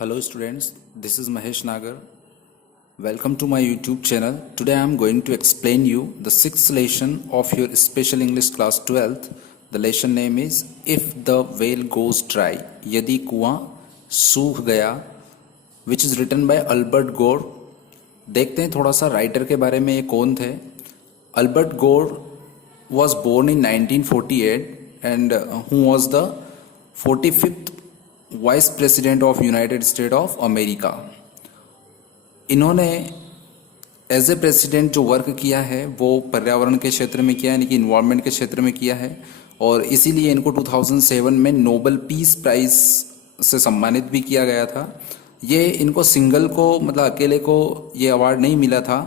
Hello students, this is Mahesh Nagar. Welcome to my YouTube channel. Today I am going to explain you the sixth lesson of your Special English class 12th. The lesson name is If the Well Goes Dry. यदि कुआं सूख गया, which is written by Albert Gore. देखते हैं थोड़ा सा writer के बारे में ये कौन थे. Albert Gore was born in 1948 and who was the 45th vice president of United state of America. इन्होंने एज ए प्रेसिडेंट जो वर्क किया है वो पर्यावरण के क्षेत्र में किया है, यानी कि इन्वायरमेंट के क्षेत्र में किया है, और इसीलिए इनको 2007 में नोबेल पीस प्राइज से सम्मानित भी किया गया था. ये इनको सिंगल को मतलब अकेले को ये अवार्ड नहीं मिला था.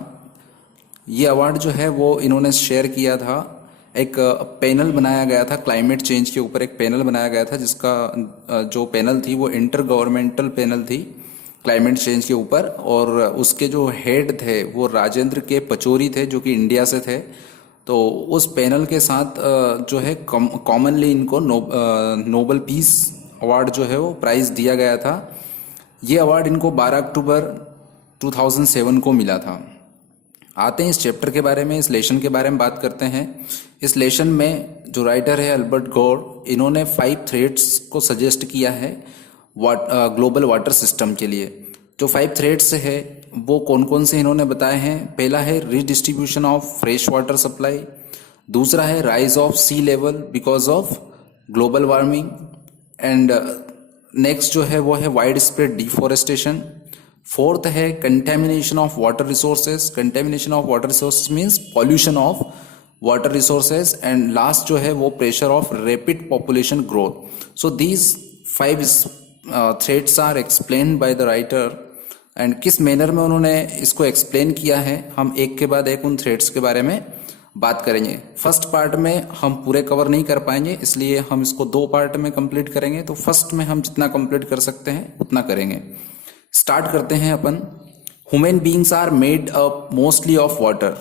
ये अवार्ड जो है वो इन्होंने शेयर किया था. एक पैनल बनाया गया था क्लाइमेट चेंज के ऊपर, एक पैनल बनाया गया था जिसका जो पैनल थी वो इंटर गवर्नमेंटल पैनल थी क्लाइमेट चेंज के ऊपर, और उसके जो हेड थे वो राजेंद्र के पचौरी थे जो कि इंडिया से थे. तो उस पैनल के साथ जो है कॉमनली इनको नोबेल पीस अवार्ड जो है वो प्राइज दिया गया था. ये अवार्ड इनको 12 अक्टूबर 2007 को मिला था. आते हैं इस चैप्टर के बारे में, इस लेसन के बारे में बात करते हैं. इस लेसन में जो राइटर है अल्बर्ट गोर, इन्होंने 5 थ्रेड्स को सजेस्ट किया है ग्लोबल वाटर सिस्टम के लिए. जो 5 थ्रेड्स है वो कौन कौन से इन्होंने बताए हैं. पहला है redistribution of fresh water supply. दूसरा है rise of sea level because of global warming. And next जो है वो है वाइड स्प्रेड डिफॉरेस्टेशन. फोर्थ है contamination of water resources. Contamination of water resources means pollution of water resources. And last जो है वो pressure of rapid population growth. So these 5 threads are explain by the writer. And किस manner में उन्होंने इसको explain किया है, हम एक के बाद एक उन थ्रेड्स के बारे में बात करेंगे. फर्स्ट पार्ट में हम पूरे कवर नहीं कर पाएंगे, इसलिए हम इसको 2 पार्ट में कंप्लीट करेंगे. तो फर्स्ट में हम जितना कंप्लीट कर सकते हैं उतना करेंगे. स्टार्ट करते हैं अपन. Human beings are made up mostly of water.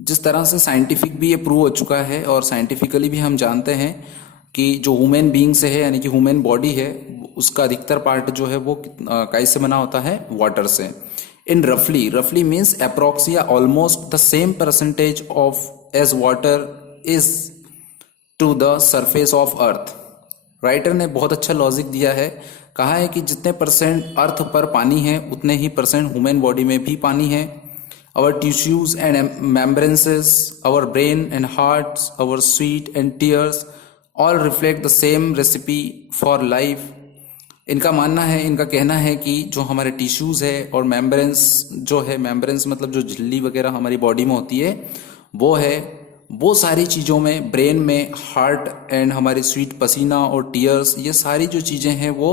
जिस तरह से साइंटिफिक भी ये प्रूव हो चुका है और साइंटिफिकली भी हम जानते हैं कि जो ह्यूमन बींग्स है यानी कि ह्यूमन बॉडी है उसका अधिकतर पार्ट जो है वो कैसे बना होता है, वाटर से. इन रफली मीन्स अप्रोक्स या almost the same percentage of as water is to the surface of earth. Writer ने बहुत अच्छा लॉजिक दिया है. कहा है कि जितने % अर्थ पर पानी है उतने ही % ह्यूमन बॉडी में भी पानी है. Our tissues and membranes, our brain and hearts, our sweat and tears all reflect the same recipe for life. इनका मानना है, इनका कहना है कि जो हमारे टिश्यूज है और मेम्ब्रेन्स जो है, मेम्ब्रेन्स मतलब जो झिल्ली वगैरह हमारी बॉडी में होती है वो है, वो सारी चीज़ों में, ब्रेन में, हार्ट एंड हमारी स्वीट पसीना और टीयर्स, ये सारी जो चीज़ें हैं वो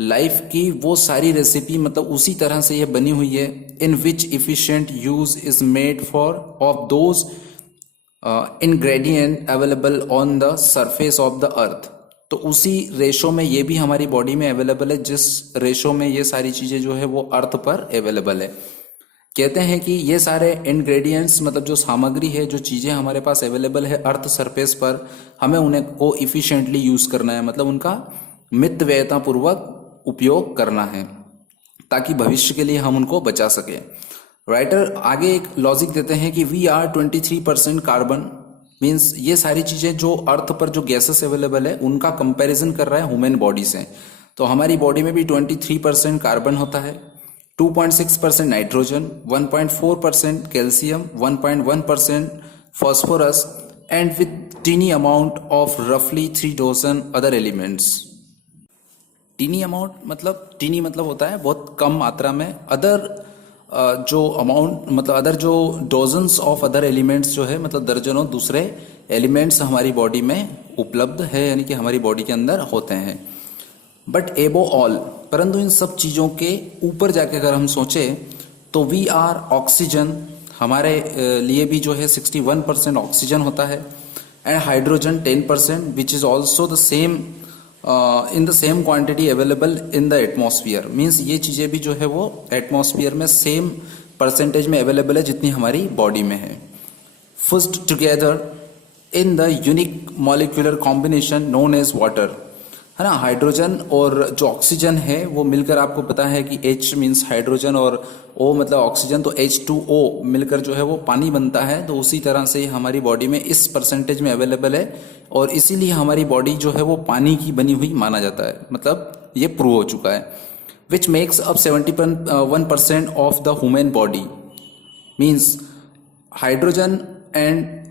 लाइफ की वो सारी रेसिपी मतलब उसी तरह से ये बनी हुई है. In which efficient use is made for of those ingredient available on the surface of the earth. तो उसी रेशो में ये भी हमारी बॉडी में अवेलेबल है जिस रेशो में ये सारी चीज़ें जो है वो अर्थ पर अवेलेबल है. कहते हैं कि ये सारे इंग्रेडिएंट्स मतलब जो सामग्री है, जो चीज़ें हमारे पास अवेलेबल है अर्थ सरफेस पर, हमें उन्हें को इफिशिएंटली यूज़ करना है, मतलब उनका मितव्ययतापूर्वक उपयोग करना है ताकि भविष्य के लिए हम उनको बचा सकें. राइटर आगे एक लॉजिक देते हैं कि वी आर 23% कार्बन. मीन्स ये सारी चीज़ें जो अर्थ पर जो गैसेस अवेलेबल है उनका कंपैरिजन कर रहा है ह्यूमन बॉडी से. तो हमारी बॉडी में भी 23% कार्बन होता है, 2.6% nitrogen, 1.4% calcium, 1.1% phosphorus and with tiny amount of रफली 3 dozen other elements. Tiny amount मतलब, टीनी मतलब होता है बहुत कम मात्रा में. अदर जो अमाउंट मतलब अदर जो डोजन्स ऑफ अदर एलिमेंट्स जो है मतलब दर्जनों दूसरे एलिमेंट्स हमारी बॉडी में उपलब्ध है, यानी कि हमारी बॉडी के अंदर होते हैं. बट एबो ऑल, परंतु इन सब चीज़ों के ऊपर जाके अगर हम सोचें तो वी आर ऑक्सीजन, हमारे लिए भी जो है 61% ऑक्सीजन होता है. And hydrogen 10% which is also the same in the same quantity available in the atmosphere. Means ये चीज़ें भी जो है वो एटमॉस्फियर में सेम परसेंटेज में अवेलेबल है जितनी हमारी बॉडी में है. Fused together in the unique molecular combination known as water. है ना। हाइड्रोजन और जो ऑक्सीजन है वो मिलकर, आपको पता है कि H मीन्स हाइड्रोजन और O मतलब ऑक्सीजन, तो H2O मिलकर जो है वो पानी बनता है। तो उसी तरह से हमारी बॉडी में इस परसेंटेज में अवेलेबल है और इसीलिए हमारी बॉडी जो है वो पानी की बनी हुई माना जाता है, मतलब ये प्रूव हो चुका है। Which makes up 71% of the human body, means hydrogen and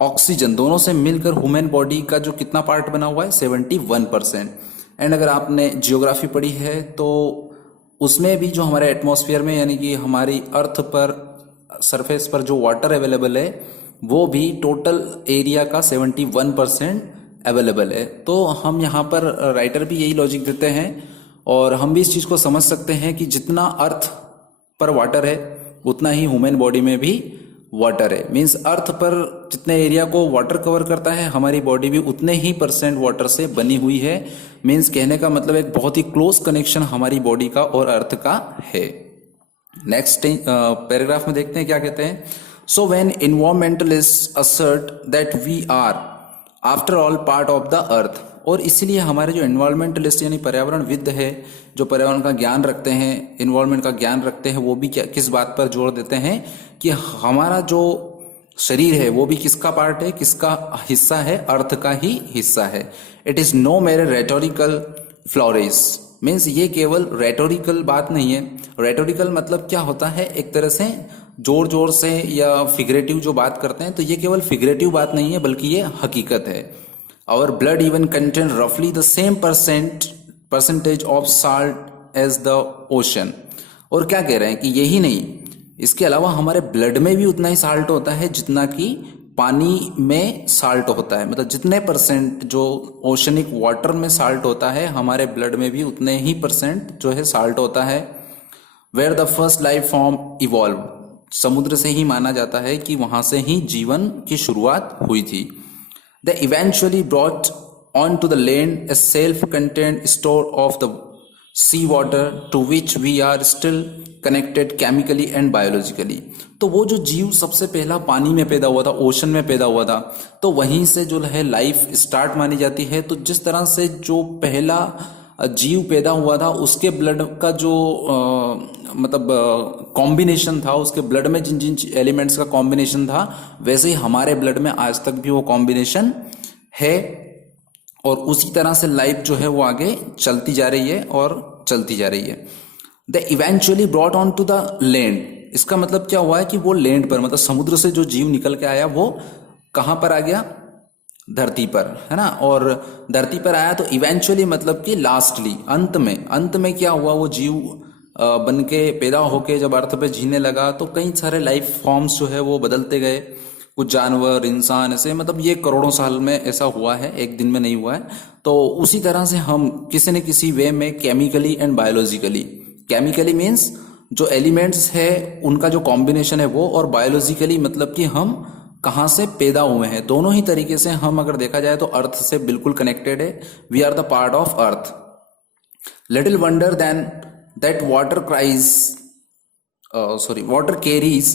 oxygen दोनों से मिलकर ह्यूमन बॉडी का जो कितना पार्ट बना हुआ है, 71%। एंड अगर आपने जियोग्राफी पढ़ी है तो उसमें भी जो हमारे एटमॉस्फेयर में, यानी कि हमारी अर्थ पर सरफेस पर जो वाटर अवेलेबल है वो भी टोटल एरिया का 71% अवेलेबल है। तो हम यहाँ पर राइटर भी यही लॉजिक देते हैं और हम भी इस चीज़ को समझ सकते हैं कि जितना अर्थ पर वाटर है उतना ही ह्यूमन बॉडी में भी वाटर है। मीन्स अर्थ पर जितने एरिया को वाटर कवर करता है हमारी बॉडी भी उतने ही परसेंट वाटर से बनी हुई है। मीन्स कहने का मतलब एक बहुत ही क्लोज कनेक्शन हमारी बॉडी का और अर्थ का है। नेक्स्ट पैराग्राफ में देखते हैं क्या कहते हैं। So when environmentalist assert that we are after all part of the earth, और इसीलिए हमारे जो एनवायरमेंटलिस्ट यानी पर्यावरणविद है, जो पर्यावरण का ज्ञान रखते हैं, एनवायरमेंट का ज्ञान रखते हैं, वो भी क्या किस बात पर जोर देते हैं कि हमारा जो शरीर है वो भी किसका पार्ट है, किसका हिस्सा है, अर्थ का ही हिस्सा है। इट इज नो मेरे रेटोरिकल फ्लोरिस, मीन्स ये केवल रेटोरिकल बात नहीं है। रेटोरिकल मतलब क्या होता है, एक तरह से जोर जोर से या फिगरेटिव जो बात करते हैं, तो ये केवल फिगरेटिव बात नहीं है बल्कि ये हकीकत है। आवर ब्लड इवन कंटेन रफली the same percentage of salt as the ocean. और क्या कह रहे हैं कि यही नहीं, इसके अलावा हमारे ब्लड में भी उतना ही साल्ट होता है जितना कि पानी में साल्ट होता है। मतलब जितने परसेंट जो ओशनिक वाटर में साल्ट होता है हमारे ब्लड में भी उतने ही परसेंट जो है साल्ट होता है। Where the first life form evolve, समुद्र से ही माना जाता है कि वहां से ही जीवन की शुरुआत हुई थी। They eventually brought onto the land a self-contained store of the sea water to which we are still connected chemically and biologically। तो वो जो जीव सबसे पहला पानी में पैदा हुआ था, ओशन में पैदा हुआ था, तो वहीं से जो है लाइफ स्टार्ट मानी जाती है। तो जिस तरह से जो पहला जीव पैदा हुआ था उसके ब्लड का जो मतलब कॉम्बिनेशन था, उसके ब्लड में जिन जिन एलिमेंट्स का कॉम्बिनेशन था, वैसे ही हमारे ब्लड में आज तक भी वो कॉम्बिनेशन है और उसी तरह से लाइफ जो है वो आगे चलती जा रही है और चलती जा रही है। The eventually brought on to the land, इसका मतलब क्या हुआ है कि वो लैंड पर, मतलब समुद्र से जो जीव निकल के आया वो कहां पर आ गया, धरती पर, है ना। और धरती पर आया तो इवेंचुअली मतलब कि लास्टली, अंत में क्या हुआ, वो जीव बन के पैदा होके जब अर्थ पे जीने लगा तो कई सारे लाइफ फॉर्म्स जो है वो बदलते गए, कुछ जानवर, इंसान, ऐसे मतलब ये करोड़ों साल में ऐसा हुआ है, एक दिन में नहीं हुआ है। तो उसी तरह से हम किसी न किसी वे में chemically and biologically, chemically means जो एलिमेंट्स है उनका जो कॉम्बिनेशन है वो, और बायोलॉजिकली मतलब कि हम कहाँ से पैदा हुए हैं। दोनों ही तरीके से हम अगर देखा जाए तो अर्थ से बिल्कुल कनेक्टेड है। We are the part of earth. Little wonder then that water carries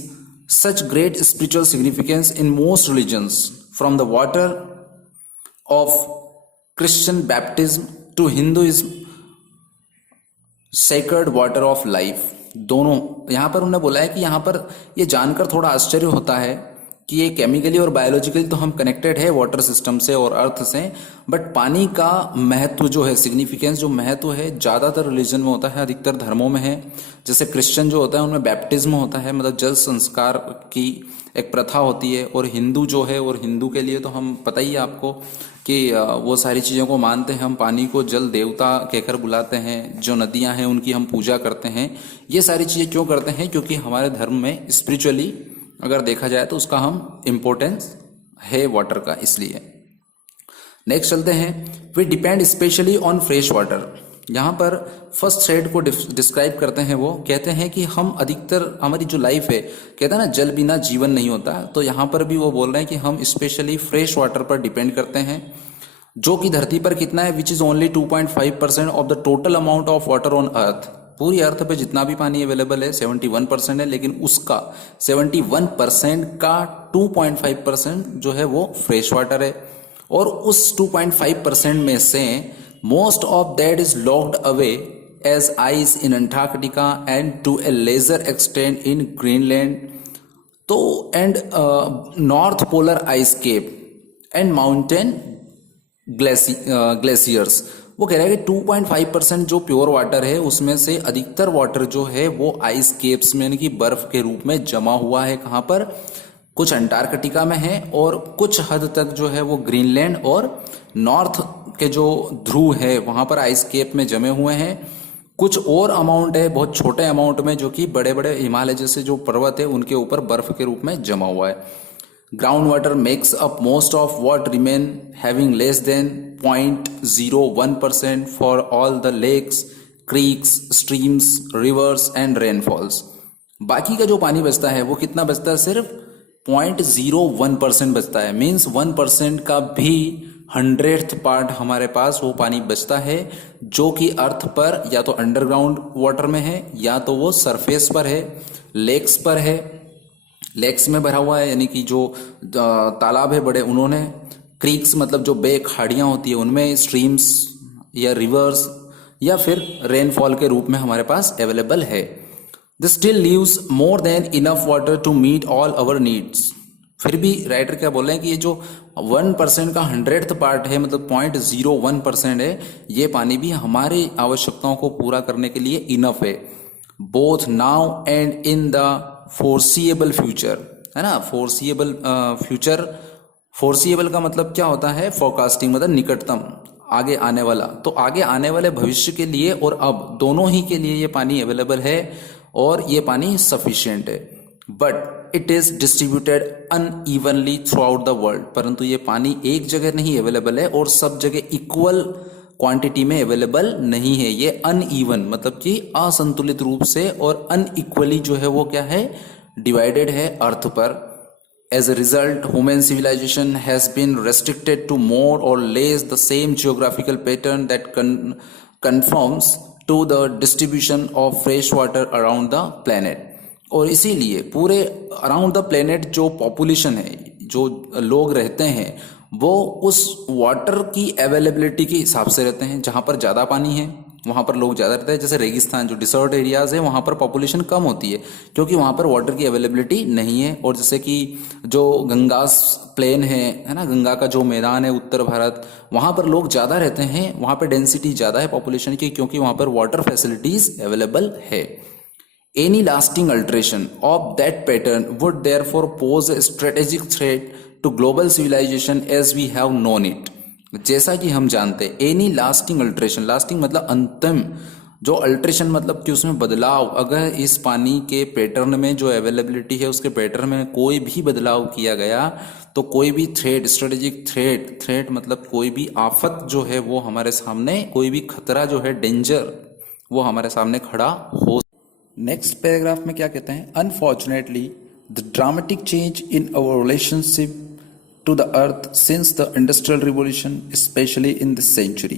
such great spiritual significance in most religions, from the water of Christian baptism to Hinduism sacred water of life। दोनों यहां पर उन्होंने बोला है कि यहां पर ये जानकर थोड़ा आश्चर्य होता है कि ये केमिकली और बायोलॉजिकली तो हम कनेक्टेड है वाटर सिस्टम से और अर्थ से, बट पानी का महत्व जो है, सिग्निफिकेंस जो महत्व है, ज़्यादातर रिलीजन में होता है, अधिकतर धर्मों में है। जैसे क्रिश्चियन जो होता है उनमें बैप्टिज्म होता है, मतलब जल संस्कार की एक प्रथा होती है। और हिंदू जो है, और हिंदू के लिए तो हम पता ही है आपको कि वो सारी चीज़ों को मानते हैं। हम पानी को जल देवता कहकर बुलाते हैं, जो नदियाँ हैं उनकी हम पूजा करते हैं। ये सारी चीज़ें क्यों करते हैं, क्योंकि हमारे धर्म में स्पिरिचुअली अगर देखा जाए तो उसका हम इम्पोर्टेंस है वाटर का, इसलिए। नेक्स्ट चलते हैं। We depend specially on fresh water. यहाँ पर फर्स्ट साइड को डिस्क्राइब करते हैं, वो कहते हैं कि हम अधिकतर हमारी जो लाइफ है, कहते हैं ना जल बिना जीवन नहीं होता, तो यहाँ पर भी वो बोल रहे हैं कि हम स्पेशली फ्रेश वाटर पर डिपेंड करते हैं, जो कि धरती पर कितना है, which is only 2.5% of the total amount of water on earth. पूरी अर्थ पे जितना भी पानी अवेलेबल है 71% है, लेकिन उसका 71% का 2.5% जो है वो फ्रेश वाटर है। और उस 2.5% में से Most of that is locked away as ice in Antarctica and to a lesser extent in Greenland. तो and North Polar Ice Cap and mountain glaciers. वो कह रहा है कि 2.5% जो प्योर वाटर है उसमें से अधिकतर वाटर जो है वो आइस केप्स में यानी कि बर्फ के रूप में जमा हुआ है। कहाँ पर? कुछ अंटार्कटिका में है और कुछ हद तक जो है वो ग्रीनलैंड और नॉर्थ के जो ध्रुव है वहां पर आइस केप में जमे हुए हैं। कुछ और अमाउंट है बहुत छोटे अमाउंट में जो कि बड़े बड़े हिमालय जैसे जो पर्वत है उनके ऊपर बर्फ के रूप में जमा हुआ है। Ground water makes up most of what remain having less than 0.01% for all the lakes, creeks, streams, rivers and rainfalls. बाकी का जो पानी बचता है वो कितना बचता है? सिर्फ 0.01% बचता है। मीन्स 1% का भी 100th पार्ट हमारे पास वो पानी बचता है जो कि अर्थ पर या तो अंडरग्राउंड वाटर में है या तो वो सरफेस पर है, लेक्स पर है। लेक्स में भरा हुआ है यानी कि जो तालाब है बड़े उन्होंने, क्रीक्स मतलब जो बे खाड़ियां होती है उनमें, स्ट्रीम्स या रिवर्स या फिर रेनफॉल के रूप में हमारे पास अवेलेबल है। This still leaves more than enough water to meet all our needs. फिर भी राइटर क्या बोल रहे हैं कि ये जो 1% का 100th पार्ट है मतलब 0.01% है, ये पानी भी हमारी आवश्यकताओं को पूरा करने के लिए इनफ है। Both now and in the foreseeable future, है ना। फोर्सिएबल फ्यूचर, फोर्सिएबल का मतलब क्या होता है? फोरकास्टिंग मतलब निकटतम, आगे आने वाला। तो आगे आने वाले भविष्य के लिए और अब दोनों ही के लिए ये पानी अवेलेबल है और ये पानी सफिशिएंट है। But it is distributed unevenly through out the world. परंतु ये पानी एक जगह नहीं अवेलेबल है और सब जगह इक्वल क्वांटिटी में अवेलेबल नहीं है। ये अनइवन मतलब कि असंतुलित रूप से और अनइक्वली जो है वो क्या है? डिवाइडेड है अर्थ पर। As a result, human civilization has been restricted to more or less the same geographical pattern that conforms to the distribution of fresh water around the planet. और इसीलिए पूरे अराउंड द प्लेनेट जो population है, जो लोग रहते हैं, वो उस वाटर की अवेलेबिलिटी के हिसाब से रहते हैं। जहां पर ज़्यादा पानी है वहां पर लोग ज़्यादा रहते हैं। जैसे रेगिस्तान जो डिसर्ट एरियाज है वहां पर पॉपुलेशन कम होती है क्योंकि वहां पर वाटर की अवेलेबिलिटी नहीं है। और जैसे कि जो गंगास प्लेन है ना, गंगा का जो मैदान है उत्तर भारत, वहां पर लोग ज़्यादा रहते हैं, वहां पर डेंसिटी ज़्यादा है पॉपुलेशन की क्योंकि वहां पर वाटर फैसिलिटीज अवेलेबल है। Any lasting alteration of that pattern would therefore pose a strategic threat to global civilization as we have known it. जैसा कि हम जानते हैं, एनी लास्टिंग अल्ट्रेशन, लास्टिंग मतलब अंतिम, जो अल्ट्रेशन मतलब कि उसमें बदलाव, अगर इस पानी के पैटर्न में जो अवेलेबिलिटी है उसके पैटर्न में कोई भी बदलाव किया गया तो कोई भी थ्रेट, स्ट्रेटेजिक थ्रेट, थ्रेट मतलब कोई भी आफत जो है वो हमारे सामने, कोई भी खतरा जो है, डेंजर, वो हमारे सामने खड़ा हो। नेक्स्ट पैराग्राफ में क्या कहते हैं? Unfortunately the dramatic change in our relationship to the earth since the industrial revolution, especially in this century,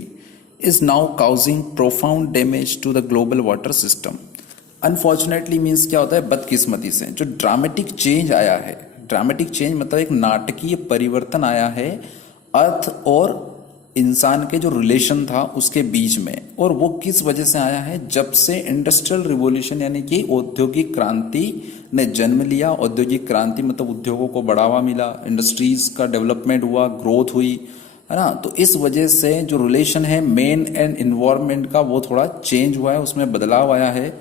is now causing profound damage to the global water system. Unfortunately means क्या होता है? बदकिस्मती से। जो ड्रामेटिक चेंज आया है, dramatic change मतलब एक नाटकीय परिवर्तन आया है अर्थ और इंसान के जो रिलेशन था उसके बीच में। और वो किस वजह से आया है? जब से इंडस्ट्रियल रिवॉल्यूशन यानी कि औद्योगिक क्रांति ने जन्म लिया। औद्योगिक क्रांति मतलब उद्योगों को बढ़ावा मिला, इंडस्ट्रीज का डेवलपमेंट हुआ, ग्रोथ हुई, है ना। तो इस वजह से जो रिलेशन है मेन एंड इन्वायरमेंट का वो थोड़ा चेंज हुआ है, उसमें बदलाव आया है।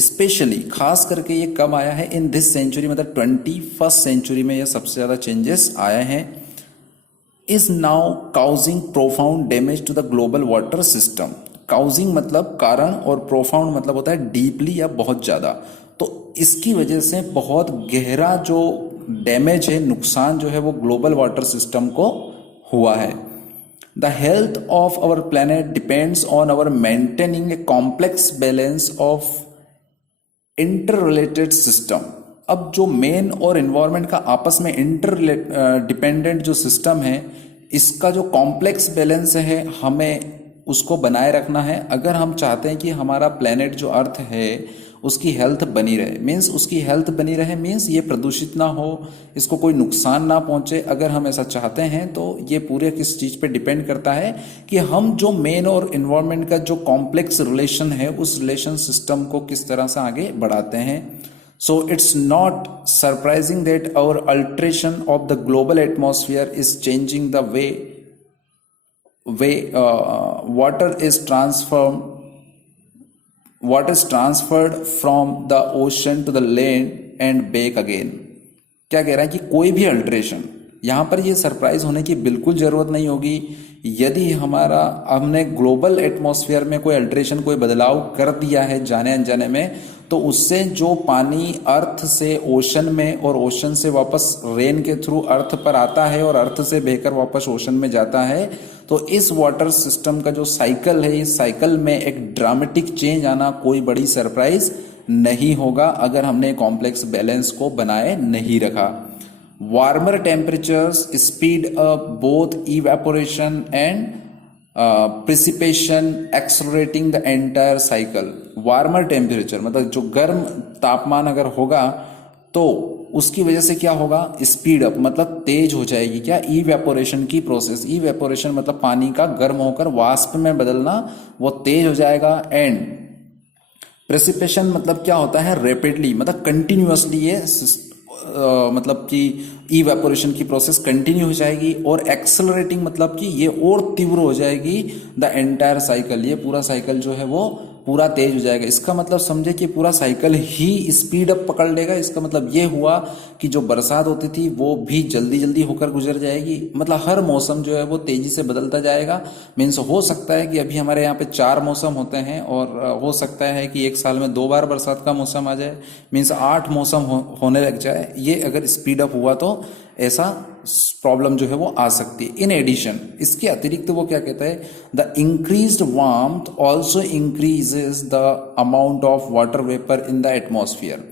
स्पेशली खास करके ये कब आया है? इन दिस सेंचुरी मतलब 21st सेंचुरी में ये सबसे ज्यादा चेंजेस आए हैं। is now causing profound damage to the global water system. causing मतलब कारण और profound मतलब होता है डीपली या बहुत ज्यादा। तो इसकी वजह से बहुत गहरा जो डैमेज है, नुकसान जो है वो ग्लोबल वाटर सिस्टम को हुआ है। The health of our planet depends on our maintaining a complex balance of interrelated system. अब जो मेन और इन्वायरमेंट का आपस में इंटर डिपेंडेंट जो सिस्टम है, इसका जो कॉम्प्लेक्स बैलेंस है हमें उसको बनाए रखना है। अगर हम चाहते हैं कि हमारा प्लेनेट जो अर्थ है उसकी हेल्थ बनी रहे। मीन्स उसकी हेल्थ बनी रहे मीन्स ये प्रदूषित ना हो, इसको कोई नुकसान ना पहुंचे। अगर हम ऐसा चाहते हैं तो ये पूरे किस चीज़ पे डिपेंड करता है कि हम जो मेन और इन्वायरमेंट का जो कॉम्प्लेक्स रिलेशन है उस रिलेशन सिस्टम को किस तरह से आगे बढ़ाते हैं। So it's not surprising that our alteration of the global atmosphere is changing the way water is transferred from the ocean to the land and back again। क्या कह रहा है कि कोई भी अल्ट्रेशन, यहाँ पर ये सरप्राइज होने की बिल्कुल जरूरत नहीं होगी। यदि हमने ग्लोबल एटमॉस्फेयर में कोई अल्ट्रेशन, कोई बदलाव कर दिया है जाने अनजाने में, तो उससे जो पानी अर्थ से ओशन में और ओशन से वापस रेन के थ्रू अर्थ पर आता है और अर्थ से बहकर वापस ओशन में जाता है, तो इस वाटर सिस्टम का जो साइकिल है, इस साइकिल में एक ड्रामेटिक चेंज आना कोई बड़ी सरप्राइज नहीं होगा अगर हमने कॉम्प्लेक्स बैलेंस को बनाए नहीं रखा। Warmer temperatures speed up both evaporation and precipitation accelerating the entire cycle. Warmer temperature मतलब जो गर्म तापमान अगर होगा तो उसकी वजह से क्या होगा, स्पीड अप मतलब तेज हो जाएगी क्या, इवेपोरेशन की प्रोसेस। इवेपोरेशन मतलब पानी का गर्म होकर वाष्प में बदलना, वो तेज हो जाएगा। एंड प्रेसिपिटेशन मतलब क्या होता है, रैपिडली मतलब कंटिन्यूअसली ये मतलब कि इवेपोरेशन की प्रोसेस कंटिन्यू हो जाएगी। और एक्सेलरेटिंग मतलब कि ये और तीव्र हो जाएगी द एंटायर साइकिल, ये पूरा साइकिल जो है वो पूरा तेज हो जाएगा। इसका मतलब समझे कि पूरा साइकिल ही स्पीड अप पकड़ लेगा। इसका मतलब ये हुआ कि जो बरसात होती थी वो भी जल्दी जल्दी होकर गुजर जाएगी। मतलब हर मौसम जो है वो तेजी से बदलता जाएगा। मीन्स हो सकता है कि अभी हमारे यहाँ पे 4 मौसम होते हैं और हो सकता है कि एक साल में 2 बार बरसात का मौसम आ जाए, मीन्स 8 मौसम होने लग जाए। ये अगर स्पीड अप हुआ तो ऐसा प्रॉब्लम जो है वो आ सकती है। इन एडिशन, इसके अतिरिक्त वो क्या कहता है, the increased warmth also increases the amount of water vapour in the atmosphere.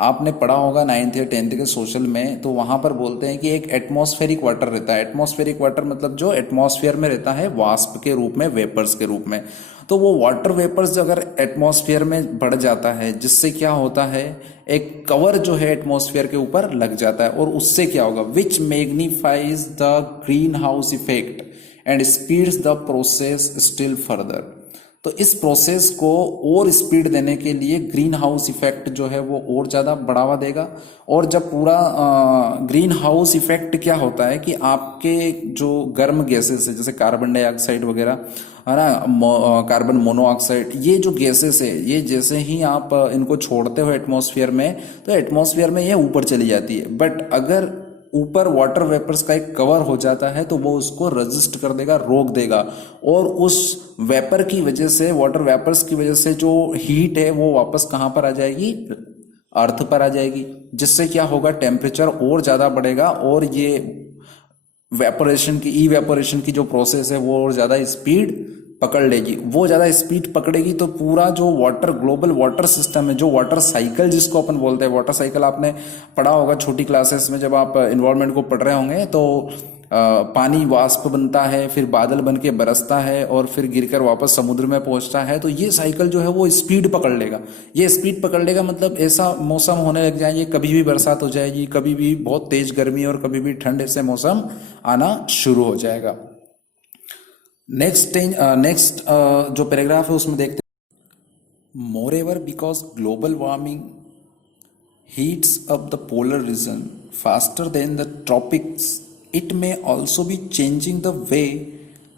आपने पढ़ा होगा 9th या 10th के सोशल में, तो वहां पर बोलते हैं कि एक एटमॉस्फेरिक वाटर रहता है। एटमॉस्फेरिक वाटर मतलब जो एटमॉस्फेयर में रहता है वाष्प के रूप में, वेपर्स के रूप में। तो वो वाटर वेपर्स जो अगर एटमॉस्फेयर में बढ़ जाता है, जिससे क्या होता है, एक कवर जो है एटमॉस्फेयर के ऊपर लग जाता है। और उससे क्या होगा, which magnifies the greenhouse effect and speeds the process still further. तो इस प्रोसेस को और स्पीड देने के लिए ग्रीन हाउस इफेक्ट जो है वो और ज़्यादा बढ़ावा देगा। और जब पूरा ग्रीन हाउस इफेक्ट क्या होता है कि आपके जो गर्म गैसेस है, जैसे कार्बन डाइऑक्साइड वगैरह है ना, कार्बन मोनोऑक्साइड, ये जो गैसेस है, ये जैसे ही आप इनको छोड़ते हो एटमॉस्फेयर में, तो एटमॉस्फेयर में ये ऊपर चली जाती है। बट अगर ऊपर वाटर वेपर्स का एक कवर हो जाता है तो वो उसको रजिस्ट कर देगा, रोक देगा। और उस वेपर की वजह से, वाटर वेपर्स की वजह से जो हीट है वो वापस कहाँ पर आ जाएगी, अर्थ पर आ जाएगी। जिससे क्या होगा, टेम्परेचर और ज़्यादा बढ़ेगा और ये वेपोरेशन की, इवेपोरेशन की जो प्रोसेस है वो और ज़्यादा स्पीड पकड़ लेगी। वो ज़्यादा स्पीड पकड़ेगी तो पूरा जो वाटर, ग्लोबल वाटर सिस्टम है, जो वाटर साइकिल जिसको अपन बोलते हैं, वाटर साइकिल आपने पढ़ा होगा छोटी क्लासेस में, जब आप इन्वायरमेंट को पढ़ रहे होंगे। तो पानी वाष्प बनता है, फिर बादल बन के बरसता है और फिर गिरकर वापस समुद्र में पहुंचता है। तो ये साइकिल जो है वो स्पीड पकड़ लेगा। ये स्पीड पकड़ लेगा मतलब ऐसा मौसम होने लग जाएंगे, कभी भी बरसात हो जाएगी, कभी भी बहुत तेज गर्मी और कभी भी ठंड, ऐसे मौसम आना शुरू हो जाएगा। नेक्स्ट जो पैराग्राफ है उसमें देखते हैं, moreover because global warming heats up the polar region faster than the tropics, it may also be changing the way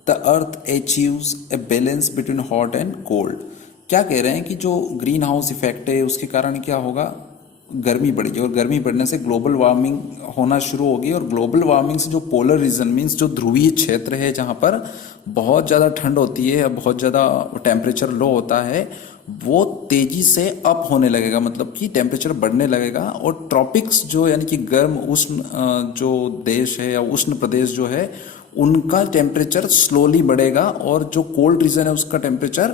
the earth achieves a balance between hot and cold। क्या कह रहे हैं कि जो ग्रीन हाउस इफेक्ट है उसके कारण क्या होगा, गर्मी बढ़ेगी और गर्मी बढ़ने से ग्लोबल वार्मिंग होना शुरू होगी। और ग्लोबल वार्मिंग से जो पोलर रीजन मीन्स जो ध्रुवीय क्षेत्र है, जहाँ पर बहुत ज़्यादा ठंड होती है, बहुत ज़्यादा टेम्परेचर लो होता है, वो तेजी से अप होने लगेगा, मतलब कि टेम्परेचर बढ़ने लगेगा। और ट्रॉपिक्स जो यानी कि गर्म उष्ण जो देश है या उष्ण प्रदेश जो है, उनका टेम्परेचर स्लोली बढ़ेगा और जो कोल्ड रीजन है उसका टेम्परेचर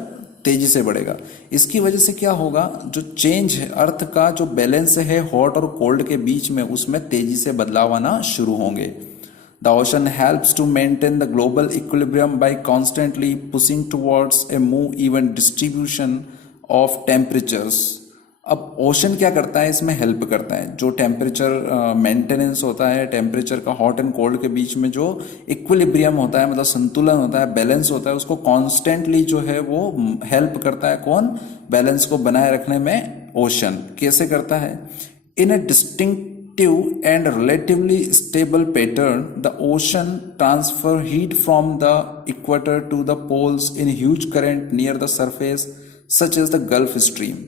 तेजी से बढ़ेगा। इसकी वजह से क्या होगा, जो चेंज है अर्थ का, जो बैलेंस है हॉट और कोल्ड के बीच में, उसमें तेजी से बदलाव आना शुरू होंगे। The ocean helps to maintain the global equilibrium by constantly pushing towards a move even distribution of temperatures अब ओशन क्या करता है, इसमें हेल्प करता है। जो टेम्परेचर मेंटेनेंस होता है, टेम्परेचर का हॉट एंड कोल्ड के बीच में जो इक्विलिब्रियम होता है, मतलब संतुलन होता है, बैलेंस होता है, उसको कॉन्स्टेंटली जो है वो हेल्प करता है। कौन? बैलेंस को बनाए रखने में ओशन। कैसे करता है? In a distinctive and relatively stable pattern the ocean transfer heat from the equator to the poles in huge current near the surface such as the Gulf Stream.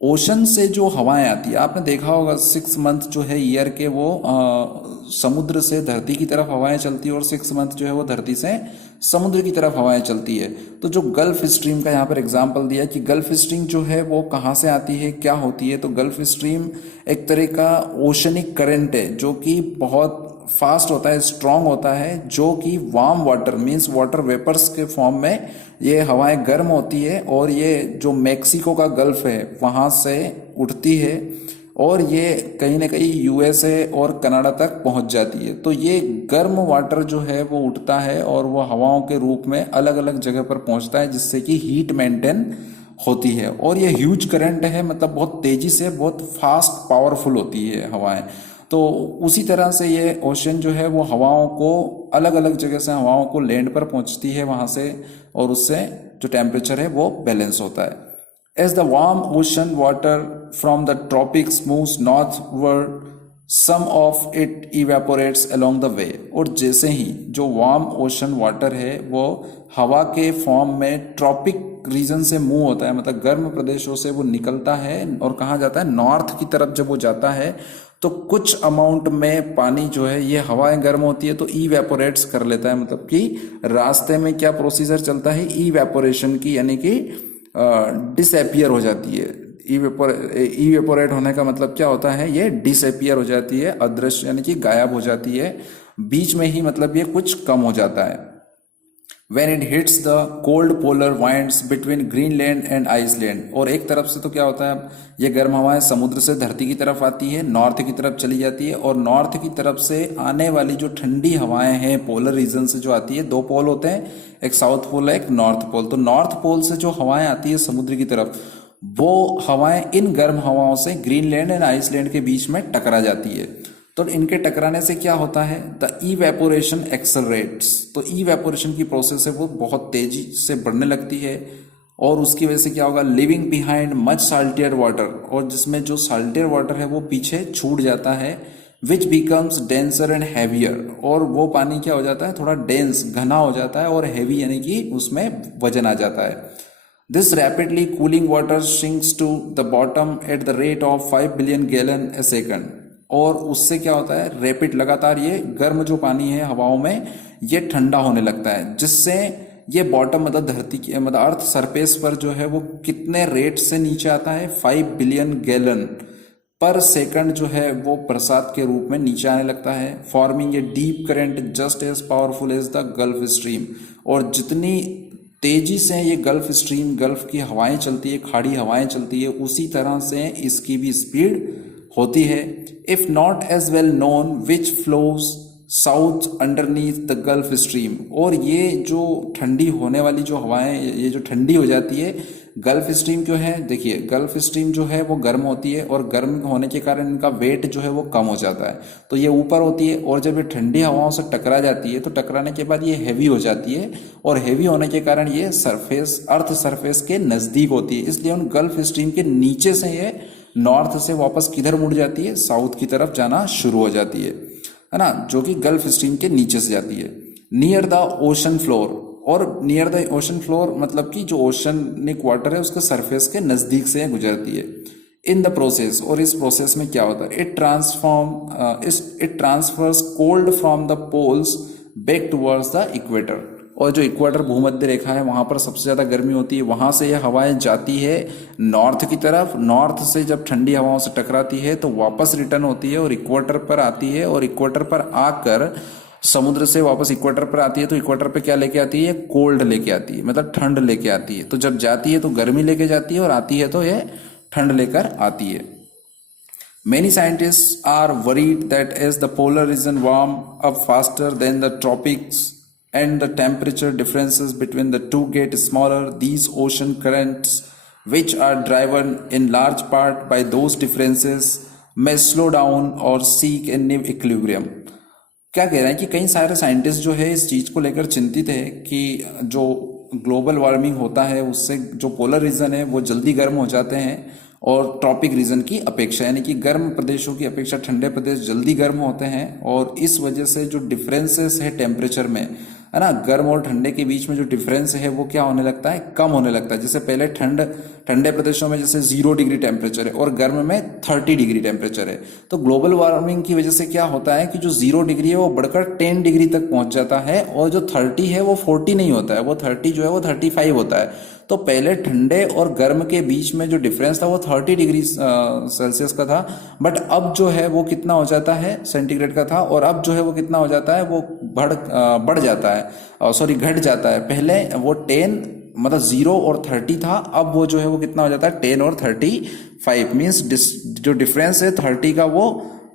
Ocean से जो हवाएं आती है, आपने देखा होगा 6 मंथ जो है ईयर के वो समुद्र से धरती की तरफ हवाएं चलती है और 6 मंथ जो है वो धरती से समुद्र की तरफ हवाएं चलती है। तो जो गल्फ स्ट्रीम का यहाँ पर एग्जांपल दिया कि गल्फ स्ट्रीम जो है वो कहाँ से आती है, क्या होती है। तो गल्फ स्ट्रीम एक तरह का ओशनिक करंट है जो कि बहुत फास्ट होता है, स्ट्रांग होता है, जो कि warm water means water vapours के फॉर्म में ये हवाएं गर्म होती है और ये जो मेक्सिको का गल्फ है वहाँ से उठती है और ये कहीं ना कहीं यूएसए और कनाडा तक पहुँच जाती है। तो ये गर्म वाटर जो है वो उठता है और वो हवाओं के रूप में अलग अलग जगह पर पहुँचता है, जिससे कि हीट मेंटेन होती है। और ये ह्यूज करंट है, मतलब बहुत तेजी से, बहुत फास्ट पावरफुल होती है हवाएं। तो उसी तरह से ये ओशन जो है वो हवाओं को अलग अलग जगह से हवाओं को लैंड पर पहुंचती है वहां से, और उससे जो टेम्परेचर है वो बैलेंस होता है। As the warm ocean water from the tropics moves northward some of it evaporates along the way. और जैसे ही जो वार्म ओशन वाटर है वो हवा के फॉर्म में ट्रॉपिक रीजन से मूव होता है, मतलब गर्म प्रदेशों से वो निकलता है और कहाँ जाता है, नॉर्थ की तरफ जब वो जाता है तो कुछ अमाउंट में पानी जो है, ये हवाएं गर्म होती है तो इवेपोरेट्स कर लेता है, मतलब कि रास्ते में क्या प्रोसीजर चलता है इवेपोरेशन की, यानी कि डिसअपियर हो जाती है। इवेपोरेट होने का मतलब क्या होता है, ये डिसअपियर हो जाती है, अदृश्य यानी कि गायब हो जाती है बीच में ही, मतलब ये कुछ कम हो जाता है। When it hits the cold polar winds between Greenland and Iceland। और एक तरफ से तो क्या होता है, ये गर्म हवाएं समुद्र से धरती की तरफ आती है, नॉर्थ की तरफ चली जाती है, और नॉर्थ की तरफ से आने वाली जो ठंडी हवाएं हैं पोलर रीजन से जो आती है, 2 पोल होते हैं, एक साउथ पोल है एक नॉर्थ पोल। तो नॉर्थ पोल से जो हवाएं आती है समुद्र की तरफ, वो हवाएं इन गर्म हवाओं से ग्रीनलैंड एंड आइसलैंड के बीच में टकरा जाती है। तो इनके टकराने से क्या होता है, द इवेपोरेशन एक्सेलरेट्स। तो इवेपोरेशन की प्रोसेस है वो बहुत तेजी से बढ़ने लगती है, और उसकी वजह से क्या होगा, लिविंग बिहाइंड मच साल्टियर वाटर, और जिसमें जो साल्टियर वाटर है वो पीछे छूट जाता है, which becomes denser and heavier. और वो पानी क्या हो जाता है, थोड़ा डेंस घना हो जाता है, और हैवी यानी कि उसमें वजन आ जाता है। This rapidly cooling water sinks to the bottom at the rate of 5 billion gallon a second. और उससे क्या होता है, रैपिड लगातार ये गर्म जो पानी है हवाओं में ये ठंडा होने लगता है, जिससे ये बॉटम मतलब धरती की मतलब अर्थ सरफेस पर जो है वो कितने रेट से नीचे आता है, 5 बिलियन गैलन पर सेकंड जो है वो बरसात के रूप में नीचे आने लगता है, forming a deep current just as powerful as the Gulf Stream. और जितनी तेजी से ये गल्फ स्ट्रीम, गल्फ की हवाएं चलती है, खाड़ी हवाएं चलती है, उसी तरह से इसकी भी स्पीड होती है। If not as well known which flows south underneath the Gulf Stream. और ये जो ठंडी होने वाली जो हवाएं, ये जो ठंडी हो जाती है, गल्फ स्ट्रीम क्यों है, देखिए गल्फ स्ट्रीम जो है वो गर्म होती है, और गर्म होने के कारण इनका वेट जो है वो कम हो जाता है, तो ये ऊपर होती है, और जब ये ठंडी हवाओं से टकरा जाती है तो टकराने के बाद ये हैवी हो जाती है, और हैवी होने के कारण ये सरफेस, अर्थ सरफेस के नजदीक होती है। इसलिए उन गल्फ स्ट्रीम के नीचे से ये नॉर्थ से वापस किधर मुड़ जाती है, साउथ की तरफ जाना शुरू हो जाती है ना, जो कि गल्फ स्ट्रीम के नीचे से जाती है। नियर द ओशन फ्लोर, और नियर द ओशन फ्लोर मतलब कि जो ओशनिक वाटर है उसके सरफेस के नजदीक से गुजरती है। इन द प्रोसेस, और इस प्रोसेस में क्या होता है, it transfers cold from the poles back towards the equator. और जो इक्वेटर भूमध्य रेखा है वहां पर सबसे ज्यादा गर्मी होती है, वहां से यह हवाएं जाती है नॉर्थ की तरफ, नॉर्थ से जब ठंडी हवाओं से टकराती है तो वापस रिटर्न होती है और इक्वेटर पर आती है, और इक्वेटर पर आकर समुद्र से वापस इक्वेटर पर आती है, तो इक्वेटर पे क्या लेके आती है, कोल्ड लेके आती है, मतलब ठंड लेके आती है। तो जब जाती है तो गर्मी लेके जाती है, और आती है तो ये ठंड लेकर आती है। Many scientists are worried that as the polar region warm up faster than the tropics and the temperature differences between the two get smaller, these ocean currents which are driven in large part by those differences, may slow down or seek a new equilibrium. क्या कह रहे हैं कि कई सारे scientist जो है इस चीज को लेकर चिंतित है कि जो ग्लोबल वार्मिंग होता है उससे जो पोलर रीजन है वो जल्दी गर्म हो जाते हैं और ट्रॉपिक रीजन की अपेक्षा, यानी कि गर्म प्रदेशों की अपेक्षा ठंडे प्रदेश जल्दी गर्म होते हैं और इस वजह से जो डिफरेंसेस है टेम्परेचर में, है ना, गर्म और ठंडे के बीच में जो डिफरेंस है वो क्या होने लगता है, कम होने लगता है। जैसे पहले ठंडे प्रदेशों में जैसे 0 डिग्री टेम्परेचर है और गर्म में 30 डिग्री टेम्परेचर है, तो ग्लोबल वार्मिंग की वजह से क्या होता है कि जो 0 डिग्री है वो बढ़कर 10 डिग्री तक पहुंच जाता है और जो 30 है वो 40 नहीं होता है, वो 30 जो है वो 35 होता है। तो पहले ठंडे और गर्म के बीच में जो डिफरेंस था वो 30 डिग्री सेल्सियस का था, बट अब जो है वो कितना हो जाता है, सेंटीग्रेड का था, और अब जो है वो कितना हो जाता है, वो बढ़ जाता है, सॉरी घट जाता है। पहले वो 10 मतलब 0 और 30 था, अब वो जो है वो कितना हो जाता है 10 और 35, मीन्स जो डिफरेंस है 30 का वो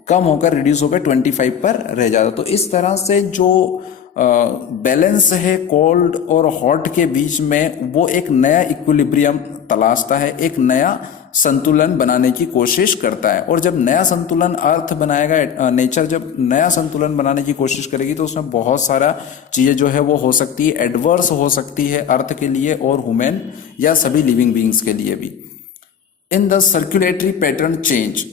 कम होकर रिड्यूस होकर 25 पर रह जाता। तो इस तरह से जो बैलेंस है कोल्ड और हॉट के बीच में वो एक नया इक्विलिब्रियम तलाशता है, एक नया संतुलन बनाने की कोशिश करता है। और जब नया संतुलन अर्थ बनाएगा, नेचर जब नया संतुलन बनाने की कोशिश करेगी तो उसमें बहुत सारा चीजें जो है वो हो सकती है, एडवर्स हो सकती है अर्थ के लिए और ह्यूमन या सभी लिविंग बींग्स के लिए भी। In the circulatory pattern change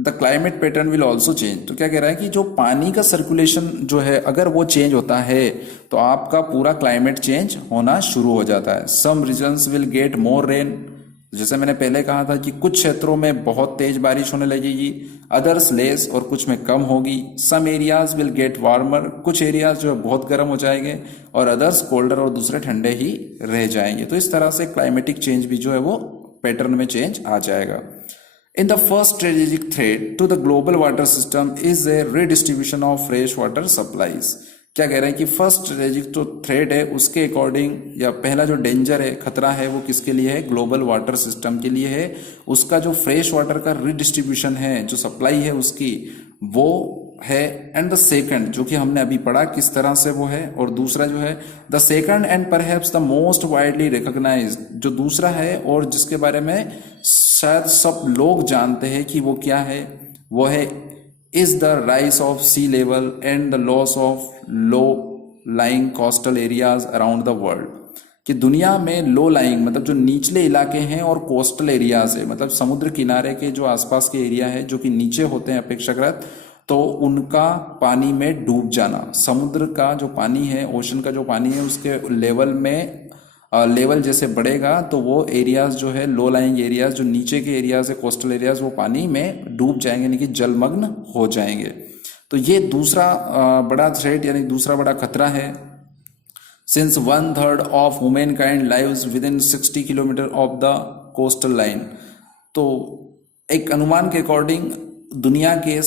the climate pattern will also change. तो क्या कह रहा है कि जो पानी का सर्कुलेशन जो है अगर वो चेंज होता है तो आपका पूरा क्लाइमेट चेंज होना शुरू हो जाता है। Some regions will get more rain, जैसे मैंने पहले कहा था कि कुछ क्षेत्रों में बहुत तेज बारिश होने लगेगी, अदर्स लेस और कुछ में कम होगी। Some areas will get warmer, कुछ एरियाज जो है बहुत गर्म हो जाएंगे और अदर्स कोल्डर और दूसरे ठंडे ही रह जाएंगे। तो इस तरह से क्लाइमेटिक चेंज भी जो है वो पैटर्न में चेंज आ जाएगा। In the first strategic threat to the global water system is a redistribution of fresh water supplies। क्या कह रहे हैं कि फर्स्ट स्ट्रेटेजिक जो थ्रेट है उसके अकॉर्डिंग, या पहला जो डेंजर है, खतरा है, वो किसके लिए है, ग्लोबल वाटर सिस्टम के लिए है। उसका जो फ्रेश वाटर का रिडिस्ट्रीब्यूशन है, जो सप्लाई है उसकी, वो है। एंड द सेकंड जो कि हमने अभी पढ़ा किस तरह से वो है, और दूसरा जो है the second and perhaps the most widely recognised, जो दूसरा है और जिसके बारे में शायद सब लोग जानते हैं कि वो क्या है, वो है is the rise of sea level and the loss of low lying coastal areas around the world. कि दुनिया में लो लाइंग मतलब जो निचले इलाके हैं और कोस्टल एरियाज है, मतलब समुद्र किनारे के जो आसपास के एरिया है जो कि नीचे होते हैं अपेक्षाकृत, तो उनका पानी में डूब जाना। समुद्र का जो पानी है, ओशन का जो पानी है, उसके लेवल में लेवल जैसे बढ़ेगा तो वो एरियाज जो है लो लाइंग एरियाज, जो नीचे के एरियाज है कोस्टल एरियाज, वो पानी में डूब जाएंगे, यानी कि जलमग्न हो जाएंगे। तो ये दूसरा बड़ा थ्रेट यानी दूसरा बड़ा खतरा है। Since 1/3 of human kind lives with in 60 kilometre of the coastal line. तो एक अनुमान के अकॉर्डिंग दुनिया के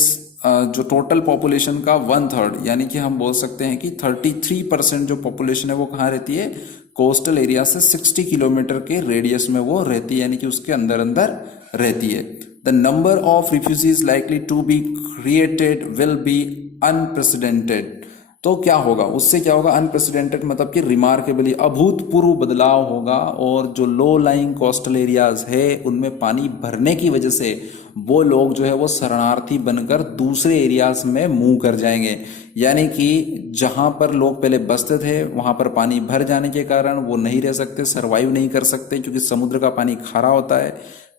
जो टोटल पॉपुलेशन का 1/3 यानी कि हम बोल सकते हैं कि 33% जो पॉपुलेशन है वो कहाँ रहती है, कोस्टल एरिया से 60 किलोमीटर के रेडियस में वो रहती है, यानी कि उसके अंदर अंदर रहती है। The number of refugees likely to be created will be unprecedented. तो क्या होगा, उससे क्या होगा, अनप्रेसिडेंटेड मतलब कि रिमार्केबली अभूतपूर्व बदलाव होगा, और जो लो लाइंग कोस्टल एरियाज है उनमें पानी भरने की वजह से वो लोग जो है वो शरणार्थी बनकर दूसरे एरियाज में मूव कर जाएंगे। यानी कि जहां पर लोग पहले बसते थे वहां पर पानी भर जाने के कारण वो नहीं रह सकते, सरवाइव नहीं कर सकते, क्योंकि समुद्र का पानी खारा होता है,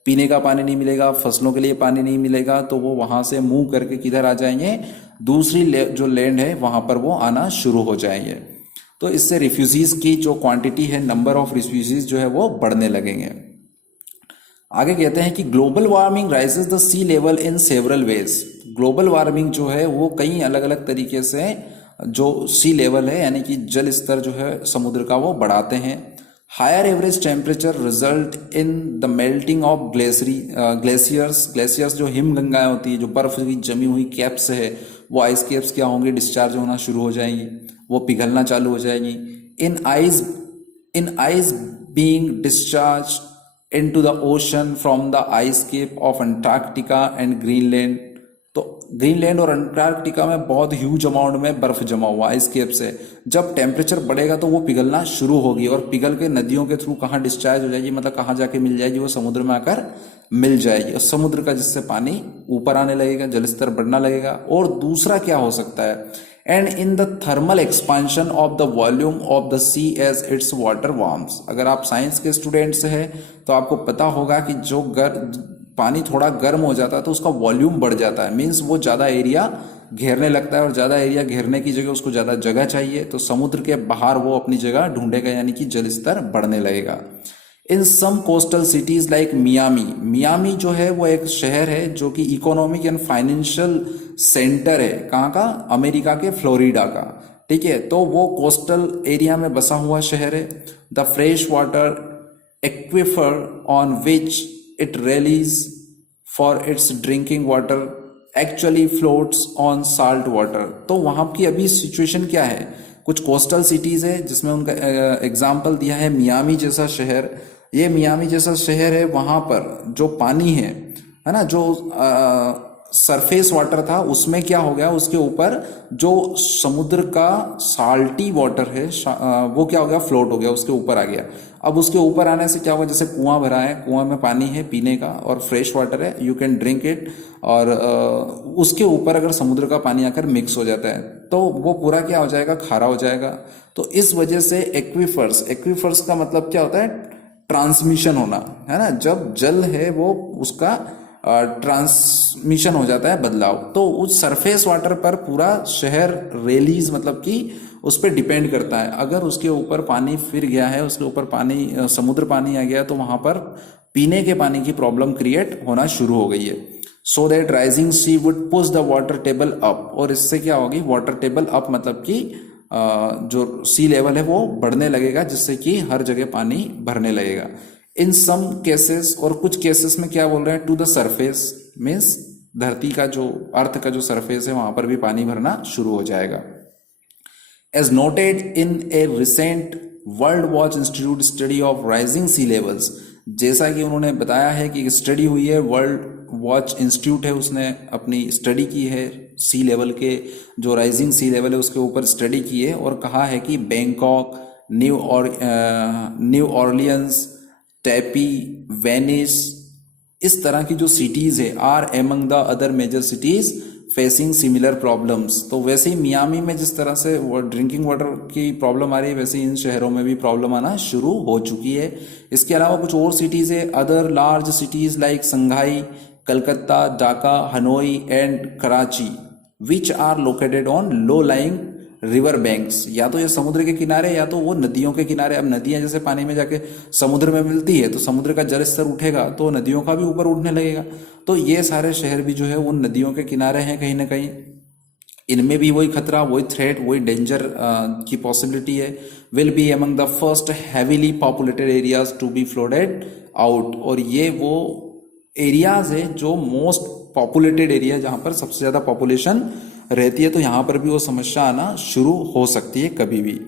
पीने का पानी नहीं मिलेगा, फसलों के लिए पानी नहीं मिलेगा, तो वो वहां से मूव करके किधर आ जाएंगे, दूसरी जो लैंड है वहां पर वो आना शुरू हो जाएंगे। तो इससे रिफ्यूजीज की जो क्वांटिटी है, नंबर ऑफ रिफ्यूजीज जो है वो बढ़ने लगेंगे। आगे कहते हैं कि global warming raises the sea level in several ways. Global warming जो है वो कई अलग अलग तरीके से जो सी लेवल है यानी कि जल स्तर जो है समुद्र का वो बढ़ाते हैं। Higher average temperature result in the melting of glaciers जो हिमगंगाएं होती है, जो बर्फ की जमी हुई कैप्स है, वो आइस कैप्स क्या होंगे, डिस्चार्ज होना शुरू हो जाएंगी, वो पिघलना चालू हो जाएंगी। In ice being discharge into the ocean from the ice cape of Antarctica and Greenland, तो ग्रीनलैंड और अंटार्कटिका में बहुत ह्यूज अमाउंट में बर्फ जमा हुआ आइस कैप से। जब टेम्परेचर बढ़ेगा तो वो पिघलना शुरू होगी और पिघल के नदियों के थ्रू कहाँ डिस्चार्ज हो जाएगी, मतलब कहाँ जाके मिल जाएगी, वो समुद्र में आकर मिल जाएगी और समुद्र का जिससे पानी ऊपर आने लगेगा, जलस्तर बढ़ना लगेगा। और दूसरा क्या हो सकता है, and in the thermal expansion of the volume of the sea as its water warms. अगर आप साइंस के स्टूडेंट्स हैं तो आपको पता होगा कि जो पानी थोड़ा गर्म हो जाता है तो उसका वॉल्यूम बढ़ जाता है, मीन्स वो ज़्यादा एरिया घेरने लगता है और ज़्यादा एरिया घेरने की जगह उसको ज़्यादा जगह चाहिए, तो समुद्र के बाहर वो अपनी जगह ढूंढेगा, यानी कि जल स्तर बढ़ने लगेगा। In some coastal cities like Miami, Miami जो है वो एक शहर है जो कि इकोनॉमिक एंड फाइनेंशियल सेंटर है, कहाँ का, अमेरिका के फ्लोरिडा का, ठीक है। तो वो कोस्टल एरिया में बसा हुआ शहर है। The fresh water aquifer on which it relies for its drinking water actually floats on salt water। तो वहाँ की अभी सिचुएशन क्या है, कुछ कोस्टल सिटीज है जिसमें उनका एग्जाम्पल दिया है मियामी जैसा शहर। ये मियामी जैसा शहर है, वहाँ पर जो पानी है ना, जो सरफेस वाटर था उसमें क्या हो गया, उसके ऊपर जो समुद्र का साल्टी वाटर है वो क्या हो गया, फ्लोट हो गया, उसके ऊपर आ गया। अब उसके ऊपर आने से क्या हुआ, जैसे कुआं भरा है, कुआं में पानी है पीने का और फ्रेश वाटर है, यू कैन ड्रिंक इट, और उसके ऊपर अगर समुद्र का पानी आकर मिक्स हो जाता है तो वो पूरा क्या हो जाएगा, खारा हो जाएगा। तो इस वजह से एक्विफर्स, एक्विफर्स का मतलब क्या होता है, ट्रांसमिशन होना, है ना, जब जल है वो उसका ट्रांसमिशन हो जाता है, बदलाव। तो उस सरफेस वाटर पर पूरा शहर रेलीज मतलब कि उस पर डिपेंड करता है। अगर उसके ऊपर पानी फिर गया है, उसके ऊपर पानी समुद्र पानी आ गया तो वहां पर पीने के पानी की प्रॉब्लम क्रिएट होना शुरू हो गई है। So that rising sea would push the water table up, और इससे क्या होगी, वाटर टेबल अप मतलब कि जो सी लेवल है वो बढ़ने लगेगा, जिससे कि हर जगह पानी भरने लगेगा। इन सम केसेस, और कुछ केसेस में क्या बोल रहे हैं, टू द सरफेस मीन्स धरती का जो अर्थ का जो सरफेस है वहां पर भी पानी भरना शुरू हो जाएगा। As noted in a recent World Watch Institute study of rising sea levels, जैसा कि उन्होंने बताया है कि स्टडी हुई है, वर्ल्ड वॉच इंस्टीट्यूट है, उसने अपनी स्टडी की है सी लेवल के, जो राइजिंग सी लेवल है उसके ऊपर स्टडी की है, और कहा है कि बैंकॉक, न्यू ऑर्लियंस, टैपी, वेनिस, इस तरह की जो सिटीज है are among the other major cities facing similar problems. तो वैसे ही मियामी में जिस तरह से ड्रिंकिंग वाटर की प्रॉब्लम आ रही है, वैसे ही इन शहरों में भी प्रॉब्लम आना शुरू हो चुकी है। इसके अलावा कुछ और सिटीज है, other large cities like Shanghai, Calcutta, Dhaka, Hanoi and Karachi, which are located on low lying river banks. या तो ये समुद्र के किनारे या तो वो नदियों के किनारे। अब नदियां जैसे पानी में जाके समुद्र में मिलती है तो समुद्र का जल स्तर उठेगा तो नदियों का भी ऊपर उठने लगेगा। तो ये सारे शहर भी जो है उन नदियों के किनारे हैं कहीं ना कहीं, इनमें भी वही खतरा, वही थ्रेट, वही डेंजर की पॉसिबिलिटी है। Will be among the first heavily populated areas to be flooded out. और ये वो एरियाज है जो मोस्ट पॉपुलेटेड एरिया, जहां पर सबसे ज्यादा पॉपुलेशन रहती है, तो यहां पर भी वो समस्या आना शुरू हो सकती है कभी भी।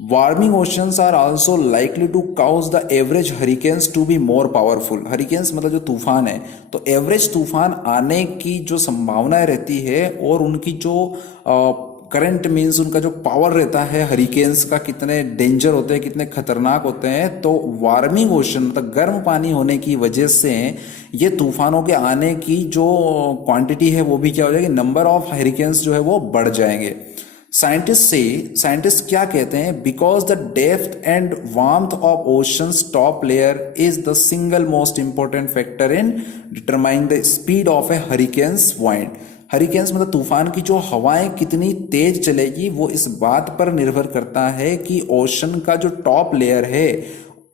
Warming oceans are also likely to cause the average hurricanes to be more powerful. Hurricanes मतलब जो तूफान है, तो एवरेज तूफान आने की जो संभावनाएं रहती है और उनकी जो करंट मीन्स उनका जो पावर रहता है, हरिकेन्स का कितने डेंजर होते हैं, कितने खतरनाक होते हैं, तो वार्मिंग ओशन मतलब गर्म पानी होने की वजह से ये तूफानों के आने की जो क्वांटिटी है वो भी क्या हो जाएगी, नंबर ऑफ हरिकेन्स जो है वो बढ़ जाएंगे। साइंटिस्ट क्या कहते हैं, because the depth and warmth of oceans top layer is the single most important factor in determining the speed of A hurricanes wind. Hurricanes मतलब तूफान की जो हवाएं कितनी तेज चलेगी वो इस बात पर निर्भर करता है कि ओशन का जो टॉप लेयर है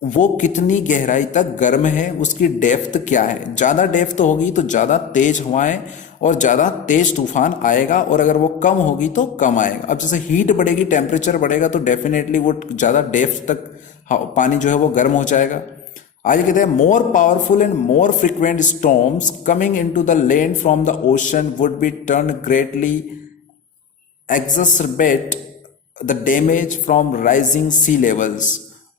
वो कितनी गहराई तक गर्म है, उसकी डेप्थ क्या है। ज्यादा डेप्थ होगी तो ज्यादा तेज हवाएं और ज्यादा तेज तूफान आएगा, और अगर वो कम होगी तो कम आएगा। अब जैसे हीट बढ़ेगी, टेम्परेचर बढ़ेगा, तो डेफिनेटली वो ज्यादा डेप्थ तक पानी जो है वो गर्म हो जाएगा। आगे कहते हैं, more powerful and more frequent storms coming into the land from the ocean would be turn greatly exacerbate the damage from rising sea levels.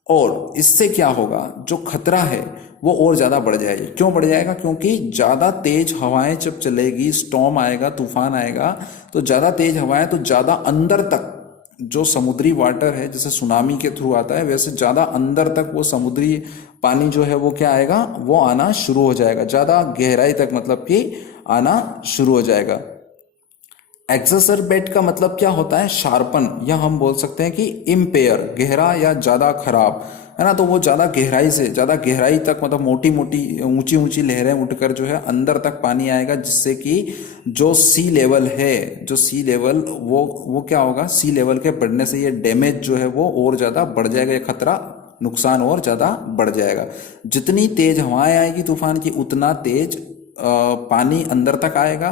और इससे क्या होगा, जो खतरा है वो और ज़्यादा बढ़ जाएगी। क्यों बढ़ जाएगा? क्योंकि ज़्यादा तेज हवाएं जब चलेगी, स्टॉर्म आएगा, तूफान आएगा, तो ज़्यादा तेज हवाएं तो ज़्यादा अंदर तक जो समुद्री वाटर है, जैसे सुनामी के थ्रू आता है, वैसे ज़्यादा अंदर तक वो समुद्री पानी जो है वो क्या आएगा, वो आना शुरू हो जाएगा, ज़्यादा गहराई तक मतलब कि आना शुरू हो जाएगा। एक्सरबेट का मतलब क्या होता है? शार्पन, या हम बोल सकते हैं कि इम्पेयर, गहरा या ज़्यादा खराब, है ना। तो वो ज़्यादा गहराई से ज़्यादा गहराई तक मतलब मोटी मोटी ऊंची ऊंची लहरें उठकर जो है अंदर तक पानी आएगा, जिससे कि जो सी लेवल है, जो सी लेवल वो क्या होगा, सी लेवल के बढ़ने से ये डैमेज जो है वो और ज़्यादा बढ़ जाएगा, ये खतरा, नुकसान और ज़्यादा बढ़ जाएगा। जितनी तेज हवाएं आएगी तूफान की, उतना तेज पानी अंदर तक आएगा,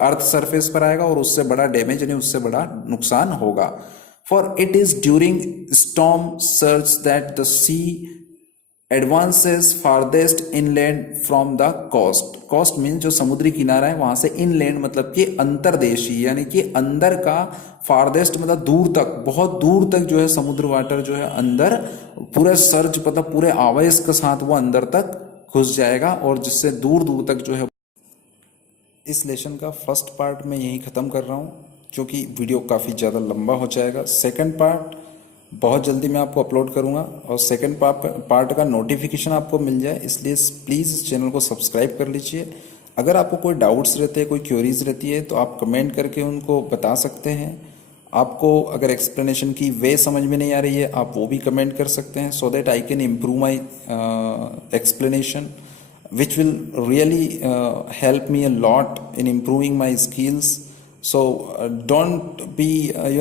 अर्थ सरफेस पर आएगा, और उससे बड़ा डैमेज यानी उससे बड़ा नुकसान होगा। For it is during storm surge that the sea advances farthest inland from the coast. Coast means जो समुद्री किनारा है वहां से इनलैंड मतलब कि अंतर्देशीय, यानी कि अंदर का, फारदेस्ट मतलब दूर तक, बहुत दूर तक जो है समुद्र वाटर जो है अंदर पूरे सर्ज मतलब पूरे आवेश के साथ वो अंदर तक घुस जाएगा, और जिससे दूर दूर तक जो है। इस लेसन का फर्स्ट पार्ट मैं यहीं ख़त्म कर रहा हूँ, क्योंकि वीडियो काफ़ी ज़्यादा लंबा हो जाएगा। सेकंड पार्ट बहुत जल्दी मैं आपको अपलोड करूँगा, और सेकंड पार्ट का नोटिफिकेशन आपको मिल जाए, इसलिए प्लीज़ इस चैनल को सब्सक्राइब कर लीजिए। अगर आपको कोई डाउट्स रहते हैं, कोई क्वेरीज रहती है, तो आप कमेंट करके उनको बता सकते हैं। आपको अगर एक्सप्लेनेशन की वे समझ में नहीं आ रही है, आप वो भी कमेंट कर सकते हैं, so that I can improve my explanation, which will really help me a lot in improving my skills. So don't be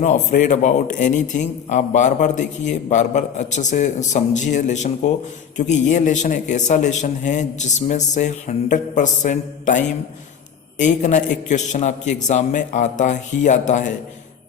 afraid about anything. आप बार बार देखिए, बार बार अच्छे से समझिए लेसन को, क्योंकि ये लेसन एक ऐसा लेसन है जिसमें से 100% टाइम एक ना एक क्वेश्चन आपकी एग्जाम में आता ही आता है।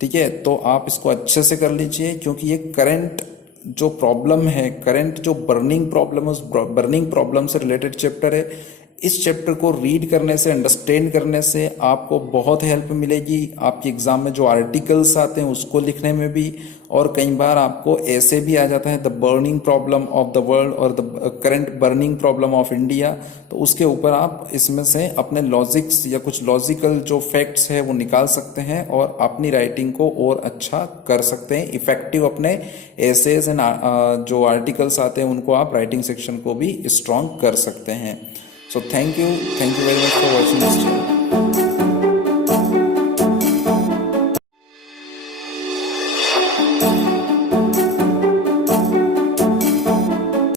ठीक है, तो आप इसको अच्छे से कर लीजिए, क्योंकि ये करंट जो प्रॉब्लम है, करंट जो बर्निंग प्रॉब्लम है, उस बर्निंग प्रॉब्लम से रिलेटेड चैप्टर है। इस चैप्टर को रीड करने से, अंडरस्टैंड करने से आपको बहुत हेल्प मिलेगी आपकी एग्जाम में जो आर्टिकल्स आते हैं उसको लिखने में भी, और कई बार आपको ऐसे भी आ जाता है the burning problem of the world और the current burning problem of India, तो उसके ऊपर आप इसमें से अपने लॉजिक्स या कुछ लॉजिकल जो फैक्ट्स है वो निकाल सकते हैं, और अपनी राइटिंग को और अच्छा कर सकते हैं, इफेक्टिव अपने एसेज एंड जो आर्टिकल्स आते हैं उनको आप राइटिंग सेक्शन को भी स्ट्रॉन्ग कर सकते हैं। So thank you very much for watching this channel.